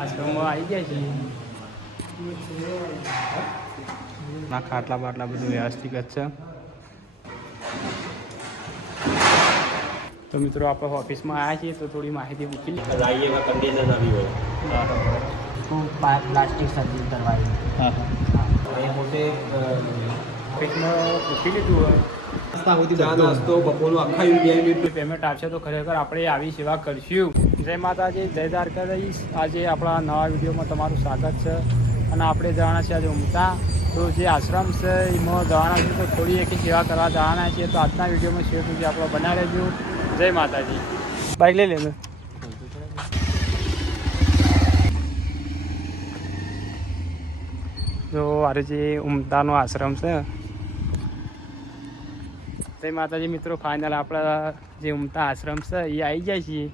આશ્રમમાં આવી ગયા છીએ. ના ખાટલા બાટલા બધું વ્યવસ્થિત જ છે. તો મિત્રો આપણે ઓફિસમાં આવ્યા છીએ તો થોડી માહિતી મૂકી લાવીએ કંડિશન આવી હોય तो प्लास्टिक सर्जरी करवाई. એ પોતે ઓફિસમાં મૂકી લીધું હોય ચા નાસ્તો બપોરનું આખા ઇન્ડિયાની પેમેન્ટ આપશે તો ખરેખર આપણે આવી સેવા કરશું. જય માતાજી, જય દ્વારકાધીશ. આજે આપણા નવા વિડીયોમાં તમારું સ્વાગત છે. અને આપણે જવાના છીએ આજે ઉમતા. તો જે આશ્રમ છે એમાં જવાના છે તો થોડી એક સેવા કરવા જવાના છીએ. તો આજના વિડીયોમાં શેર સુધી આપણે બનાવી લેજો. જય માતાજી. બાઈક લઈ લેજો. જો મારે જે ઉમતાનો આશ્રમ છે. જય માતાજી મિત્રો, ફાઇનલ આપણા જે ઉમતા આશ્રમ છે એ આવી જાય છીએ.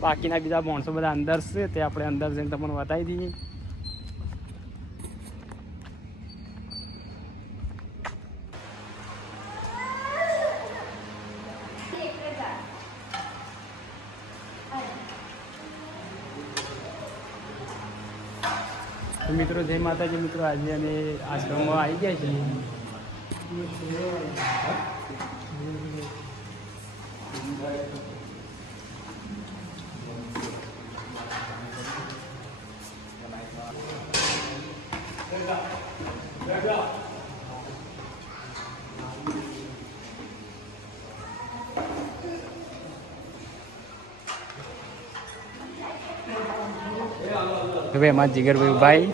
બાકીના બીજા માણસો બધા અંદર છે તે આપણે અંદર જઈને તમને બતાવી દઈએ. મિત્રો જય માતાજી મિત્રો, આજે અમે આશ્રમમાં આવી ગયા છીએ. હવે એમાં જીગરભાઈ ભાઈ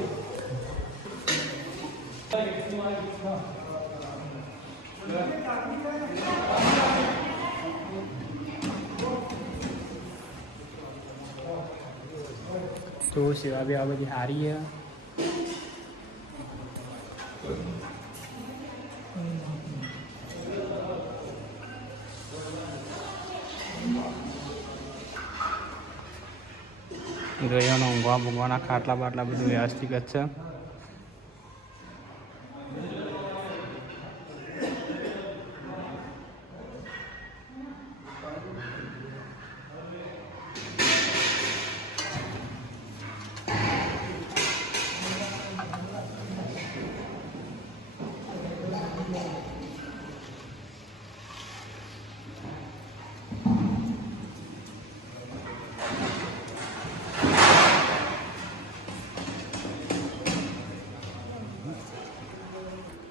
તો સેવા બી આ બધી સારી છે. ગયોનો ઊંઘવા બૂંઘવાના ખાટલા બાટલા બધું વ્યવસ્થિત જ છે.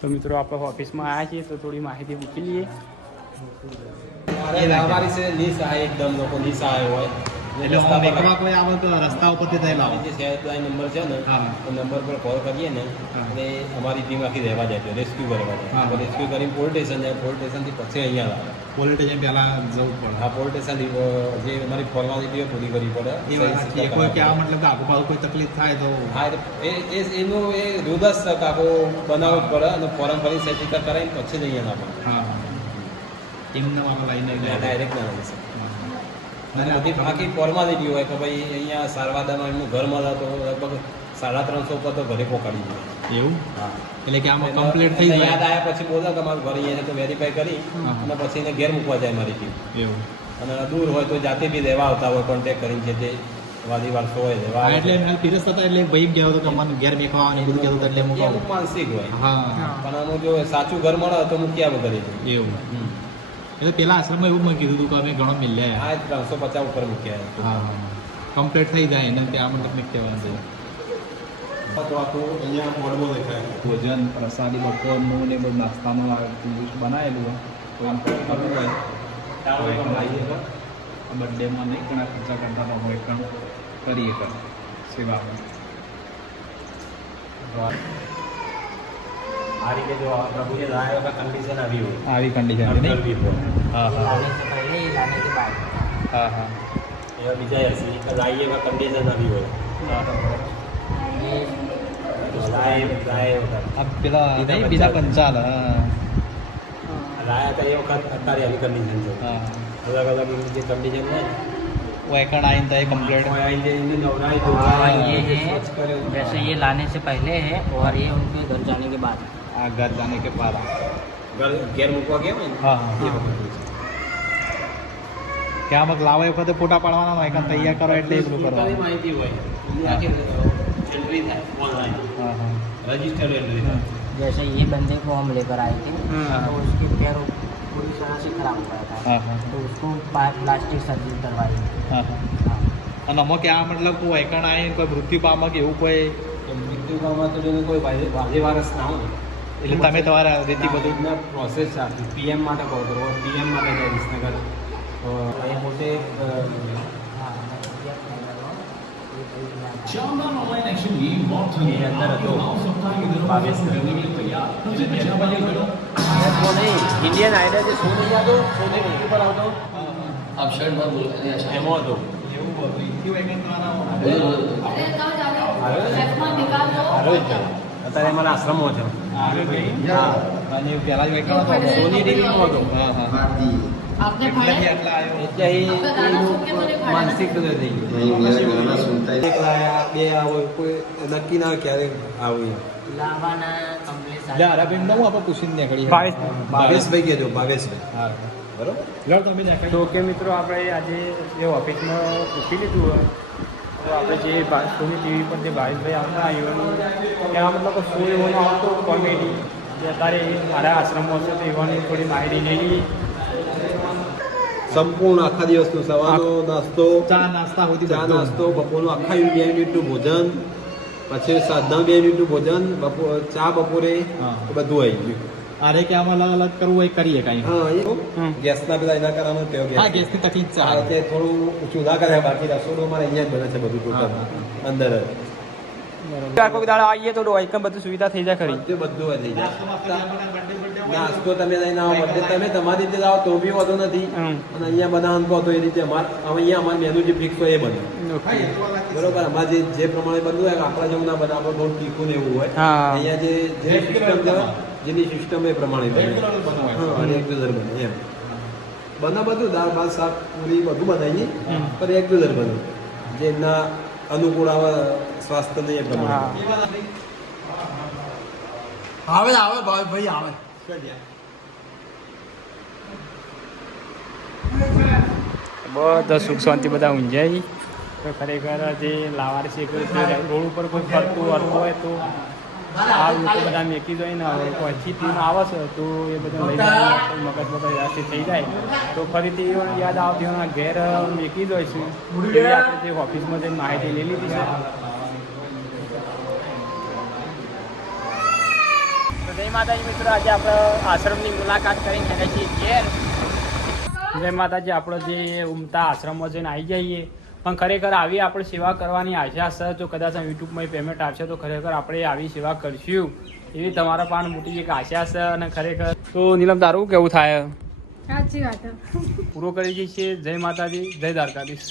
તો મિત્રો આપણે ઓફિસમાં આવ્યા છીએ તો થોડી માહિતી મૂકી લઈએ. અમારી છે લીસ આ એકદમ લોકો લીસ આવ્યો હોય એટલે મેકમાં કોઈ આવે તો રસ્તા ઉપરથી થયેલા જે શહેર નંબર છે ને એ નંબર પર કોલ કરીએ ને એટલે અમારી ટીમ આખી રહેવા જાય છે, રેસ્ક્યુ કરવા જાય. રેસ્ક્યુ કરીને પોલીસ સ્ટેશન જાય, પોલીસ સ્ટેશનથી પછી અહીંયા આવે. પોલીસ સ્ટેશન પહેલાં જવું પડે. હા, પોલીસ સ્ટેશન જે અમારી ફોર્માલિટીઓ પૂરી કરવી પડે. એ કોઈ કહેવા મતલબ આગુ પાછું કોઈ તકલીફ થાય તો હા, એનું એ રૂદસ આખો બનાવવું જ પડે અને ફોર્મ ભરી સર્ટિફિકેટ કરાવીને પછી જ અહીંયા ના પડે. હા, એમને વાળા લઈને ડાયરેક્ટ ના લઈ શકે. અને બધી બાકી ફોર્માલિટી હોય કે ભાઈ અહીંયા સારવાદામાં એમનું ઘર મળે તો લગભગ 350 ઉપર તો ઘરે પહોંચાડી જાય. એવું? હા, એટલે કે આમાં કમ્પ્લીટ થઈ જાય. યાદ આવ્યા પછી બોલો કે મારું ઘર અહીંયા તો વેરીફાઈ કરી અને પછી એને ઘેર મૂકવા જાય મારી ટીમ. એવું? અને દૂર હોય તો જાતે બી રહેવા આવતા હોય, કોન્ટેક્ટ કરીને છે તે વાદી વારસો હોય રહેવા. એટલે એમને પીરસ થતા એટલે ભાઈ કહેતો તો મને ઘેર મેકવા અને બધું કહેતો એટલે એ અમુક માનસિક હોય. હા, પણ અમુક જો સાચું ઘર મળે તો મૂક્યા વગર એવું. એટલે પેલા આશ્રમમાં એવું મેં કીધું હતું કે અમે ઘણો મિલ્યા. હા, 350 ઉપર મૂક્યા. હા, કમ્પ્લીટ થઈ જાય એને ત્યાં મતલબ મેં કહેવાનું છે. તો આખું અહીંયા મોડવો દેખાય. ભોજન પ્રસાદી બપોરનું ને બધું નાસ્તામાં બનાવેલું હોય તો આમ કરવું હોય બર્થડેમાં નહીં ઘણા ખર્ચા કરતા તો અમે પણ કરીએ કર સેવામાં. આ રીતે જો પ્રભુને લાયા વગર કન્ડિશન આવી હોય, આવી કન્ડિશન કરવી પડે. હા હા હા હા એવા બીજા હશે કે લાઈએ વગર કન્ડિશન આવી હોય. આ પેલા નહીં બીજા પંચાલ લાયા હતા એ વખત અત્યારે આવી કન્ડિશન છે. હા, अलग अलग જે કન્ડિશન હોય वैकण आइन तो कम्प्लीट वैसे ये लाने से पहले है और ये उनके घर जाने के बाद. घर जाने के बाद ઘેર મૂકવા ગયા હોય ને हाँ એ हाँ વખત. કે આમાં લાવે વખતે ફોટા પાડવાના હોય કે તૈયાર કરો એટલે એ પેલું ટોટલી કરવાનું. માહિતી હોય એની આખી એન્ટ્રી થાય ઓનલાइन हाँ हाँ रजिस्टर एंट्री થાય जैसे ये बंदे को हम लेकर आए थे हाँ। तो उसके पैर पूरी तरह से खराब हो गया था हाँ हाँ तो उसको प्लास्टिक सर्जरी करवाई हाँ हाँ हाँ। અને આમાં કે આ મતલબ કોઈ વાયકણ આવીને કોઈ મૃત્યુ પામે કે એવું કોઈ મૃત્યુ પામવા તો જો કોઈ વાજે વારસ ના હોય એટલે તમે તમારા રીતિ બધું પ્રોસેસ ચાલતી પીએમ માટે કહો તો પીએમ માટે જાય વિસનગર એ પોતે એ અંદર હતો ભાવેશ નહીં ઇન્ડિયન આઈડલ જે શો નહીં આવતો શોની ટીવી પર આવતો એમાં હતો અત્યારે અમારા આશ્રમમાં છે અને પહેલા જ વાયકણ હતો સોની ટીવીમાં હતો હા હા आपने એટલે खाया બી આટલા આવ્યો એટલે એ માનસિક બધું થઈ ગયું એક લાયા બે આવો કોઈ નક્કી ના ક્યારે આવું लावाना कमलेश એટલે અરાબીન હું આપણે પૂછીને નીકળી ભાવેશભાઈ કહેજો ભાવેશભાઈ હા બરોબર લો તમે નીકળી તો કે મિત્રો આપણે આજે જે ઓફિસમાં પૂછી લીધું હોય તો આપણે જે સોની ટીવી પર જે ભાવેશભાઈ આવતા એવાનું ત્યાં મતલબ શો એવાનો આવતો કોમેડી જે અત્યારે મારા આશ્રમમાં છે તો એવાની થોડી માહિતી લેવી. સંપૂર્ણ આખા દિવસનું સવારનો નાસ્તો ચા નાસ્તા સુધી ચા બધું. નાસ્તો બપોરનું આખા 2 યુનિટનું ભોજન પછી સાંજના 2 યુનિટનું ભોજન ચા બપોરે હા. એ બધું આવી ગયું અરે કે આમાં અલગ અલગ કરવું હોય કરીએ કાંઈ હા એ હમ. ગેસના બધા એના કરવાનું ટેવ હા ગેસની તકલીફ આ ચાલે રીતે થોડું ચૂલા કર્યા બાકી રસોડું અમારે અહીંયા જ બને છે બધું ટોટલ અંદર જ કોઈ દાડો આવીએ તો એકમ બધું સુવિધા થઈ જાય ખરી. બધું બધું થઈ જાય નાસ્તો તમે લઈને આવો બધે તમે તમારી રીતે લાવો તો બી વધુ નથી હમ. અને અહીંયા બનાવવાનું કહો તો એ રીતે અહીંયા અમારું મેનુ જે ફિક્સ હોય એ બને બરોબર અમારે જે પ્રમાણે બધું હોય આપણા જેવું ના બને આપણે બહુ તીખું ને એવું હોય હા. અહીંયા જે સિસ્ટમ છે જેની સિસ્ટમ એ પ્રમાણે બને હા રેગ્યુલર બને એમ બને બધું દાળ ભાત શાક પૂરી બધું બનાવીએ હમ. પણ રેગ્યુલર બને જે એમના અનુકૂળ આવે સ્વાસ્થ્યને એ પ્રમાણે આવે આવે ભાઈ આવે બધા સુખ શાંતિ બધા ઊંઝાઈ તો ખરેખર જે લાવાર છે કે રોડ ઉપર કોઈ ફરતું વરતું હોય તો આ લોકો બધા મેકી જાય ને પછી ટીમ આવે છે તો એ બધા લઈ જાય મગજ વ્યવસ્થિત થઈ જાય તો ફરીથી એઓને યાદ આવતી હોય ઘેર મેકી જાય છે એવી આપણે જે ઓફિસમાં જઈને માહિતી લઈ લીધી છે. તો જય માતાજી મિત્રો આજે આપણે આશ્રમની મુલાકાત કરીને ગયા છીએ ઘેર. જય માતાજી આપણો જે ઉમતા આશ્રમમાં જઈને આવી જઈએ પણ ખરેખર આવી આપણે સેવા કરવાની આશા છે. જો કદાચ યુટ્યુબમાં પેમેન્ટ આવશે તો ખરેખર આપણે આવી સેવા કરશું એવી તમારા પણ મોટી એક આશા છે. અને ખરેખર તો નીલમ તારું કેવું થાય સાચી વાત પૂરો કરી દઈએ છીએ. જય માતાજી, જય દ્વારકાધીશ.